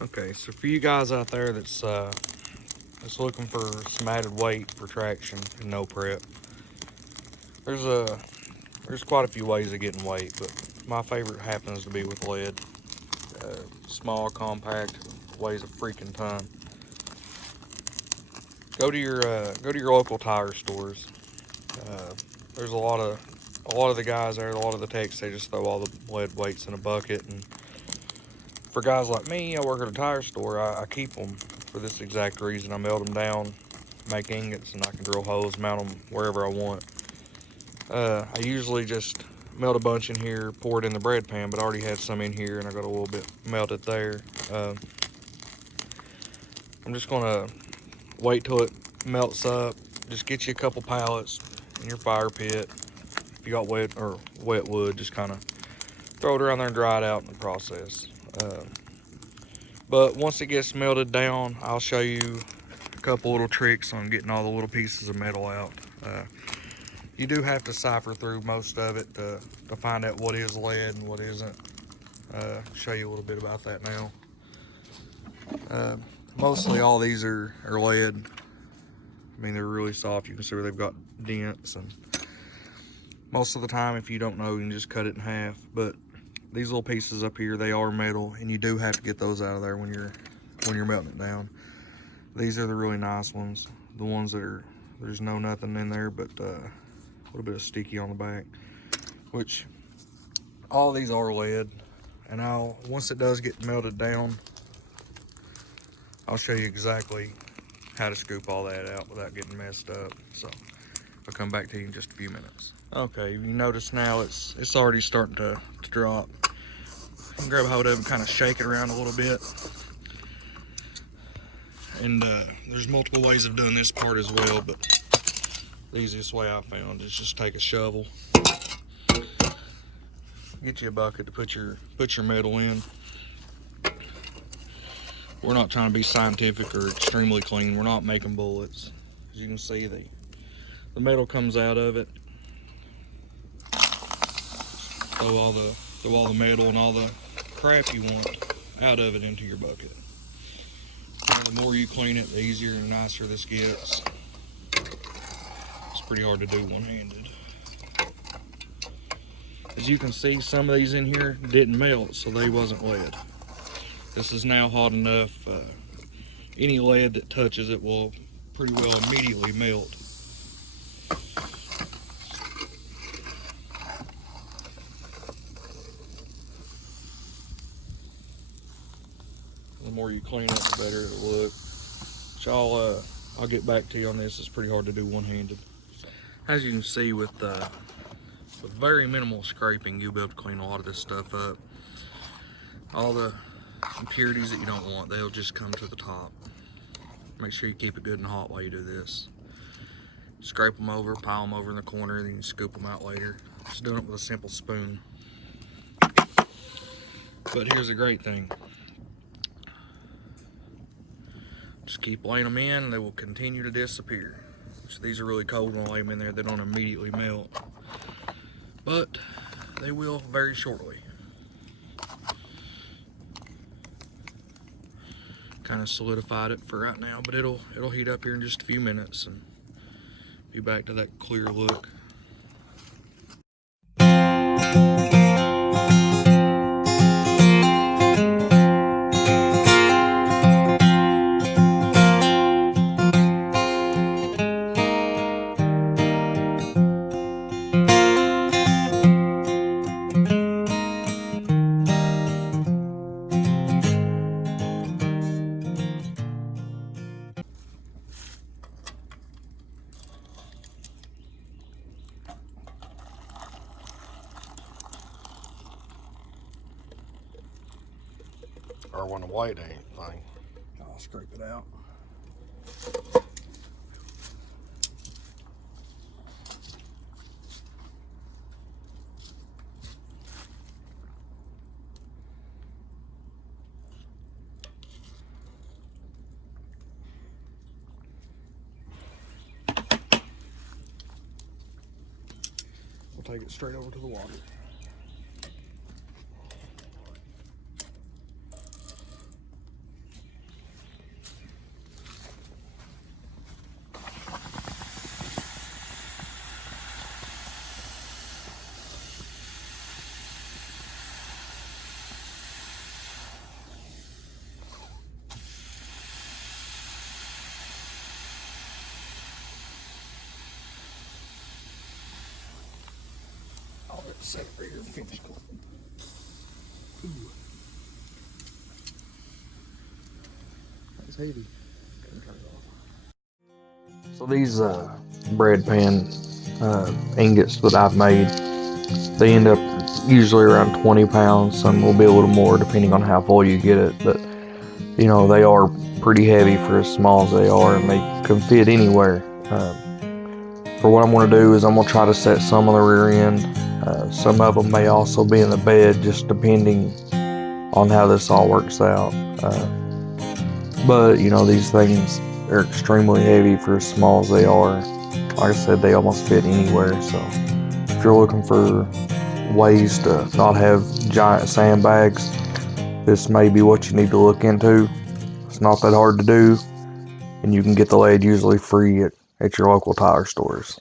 Okay, so for you guys out there that's looking for some added weight for traction and no prep, there's quite a few ways of getting weight, but my favorite happens to be with lead. Small, compact, weighs a freaking ton. Go to your local tire stores. There's a lot of the guys there, a lot of the techs, they just throw all the lead weights in a bucket. And for guys like me, I work at a tire store. I keep them for this exact reason. I melt them down, make ingots, and I can drill holes, mount them wherever I want. I usually just melt a bunch in here, pour it in the bread pan, but I already had some in here, and I got a little bit melted there. I'm just gonna wait till it melts up. Just get you a couple pallets in your fire pit. If you got wet wood, just kind of throw it around there and dry it out in the process. But once it gets melted down, I'll show you a couple little tricks on getting all the little pieces of metal out. You do have to cipher through most of it to find out what is lead and what isn't. Show you a little bit about that now. Mostly all these are lead. I mean, they're really soft. You can see where they've got dents, and most of the time, if you don't know, you can just cut it in half. But these little pieces up here, they are metal, and you do have to get those out of there when you're melting it down. These are the really nice ones, the ones that are, there's nothing in there but a little bit of sticky on the back, which all these are lead. And once it does get melted down, I'll show you exactly how to scoop all that out without getting messed up. So I'll come back to you in just a few minutes. Okay, you notice now it's already starting to drop. You can grab a hold of it and kind of shake it around a little bit. And there's multiple ways of doing this part as well, but the easiest way I found is just take a shovel, get you a bucket to put your metal in. We're not trying to be scientific or extremely clean. We're not making bullets. As you can see, the metal comes out of it. Throw all the metal and all the crap you want out of it into your bucket. And the more you clean it, the easier and nicer this gets. It's pretty hard to do one-handed. As you can see, some of these in here didn't melt, so they wasn't lead. This is now hot enough. Any lead that touches it will pretty well immediately melt. The more you clean it, the better it'll look. So I'll get back to you on this. It's pretty hard to do one-handed. As you can see, with very minimal scraping, you'll be able to clean a lot of this stuff up. All the impurities that you don't want, they'll just come to the top. Make sure you keep it good and hot while you do this. Scrape them over, pile them over in the corner, then you scoop them out later. Just doing it with a simple spoon. But here's the great thing. Just keep laying them in, they will continue to disappear. So these are really cold when I lay them in there, they don't immediately melt. But they will very shortly. Kind of solidified it for right now, but it'll heat up here in just a few minutes and be back to that clear look. Or when the white ain't thing. I'll scrape it out. We'll take it straight over to the water. set it right here and finish cleaning. That's heavy. So these bread pan ingots that I've made, they end up usually around 20 pounds. Some will be a little more depending on how full you get it, but you know, they are pretty heavy for as small as they are, and they can fit anywhere. For what I'm going to do is I'm going to try to set some on the rear end. Some of them may also be in the bed, just depending on how this all works out. But you know, these things are extremely heavy for as small as they are. Like I said, they almost fit anywhere. So if you're looking for ways to not have giant sandbags, this may be what you need to look into. It's not that hard to do, and you can get the lead usually free at your local tire stores.